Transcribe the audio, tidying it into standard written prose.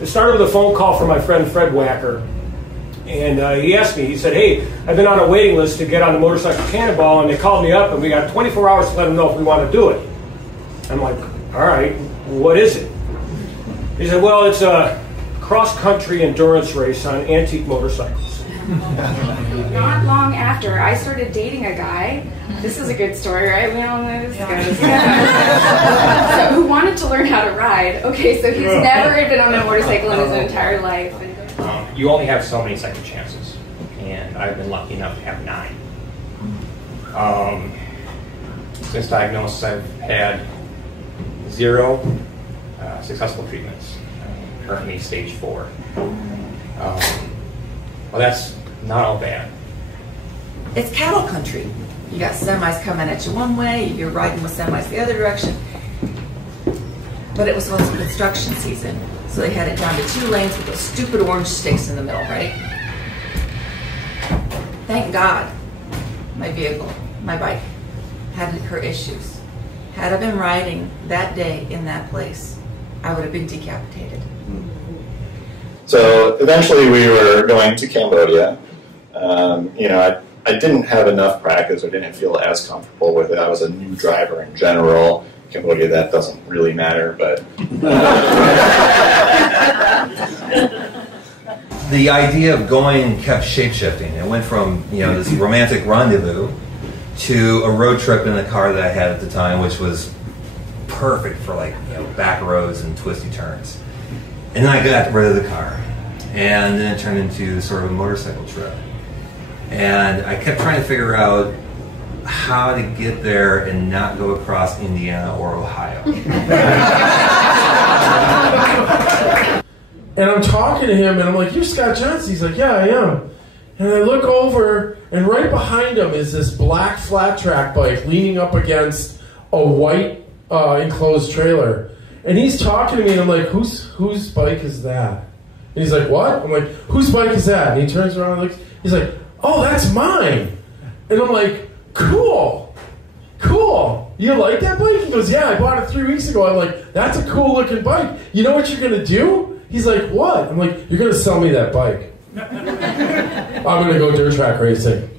It started with a phone call from my friend Fred Wacker. And he asked me, he said, hey, I've been on a waiting list to get on the motorcycle cannonball, and they called me up, and we got 24 hours to let them know if we want to do it. I'm like, all right, what is it? He said, well, it's a cross-country endurance race on antique motorcycles. Not long after, I started dating a guy. This is a good story, right? We all know this guy. So, who wanted to learn how to ride. Okay, so he's never been on a motorcycle in his entire life. You only have so many second chances, and I've been lucky enough to have 9. Since diagnosis, I've had 0 successful treatments. I'm currently stage 4. Well, that's not all bad. It's cattle country. You got semis coming at you one way, you're riding with semis the other direction. But it was also construction season. So they had it down to 2 lanes with those stupid orange sticks in the middle, right? Thank God my vehicle, my bike, had her issues. Had I been riding that day in that place, I would have been decapitated. So eventually we were going to Cambodia. You know, I didn't have enough practice. I didn't feel as comfortable with it. I was a new driver in general. Cambodia, that doesn't really matter, but... The idea of going kept shape-shifting. It went from, you know, this romantic rendezvous to a road trip in the car that I had at the time, which was perfect for, like, you know, back roads and twisty turns. And then I got rid of the car. And then it turned into sort of a motorcycle trip. And I kept trying to figure out how to get there and not go across Indiana or Ohio. And I'm talking to him, and I'm like, you're Scott Johnson? He's like, yeah, I am. And I look over, and right behind him is this black flat track bike leaning up against a white enclosed trailer. And he's talking to me, and I'm like, whose bike is that? And he's like, what? I'm like, whose bike is that? And he turns around and looks, he's like, oh, that's mine. And I'm like, cool. Cool. You like that bike? He goes, yeah, I bought it 3 weeks ago. I'm like, that's a cool looking bike. You know what you're going to do? He's like, what? I'm like, you're going to sell me that bike. I'm going to go dirt track racing.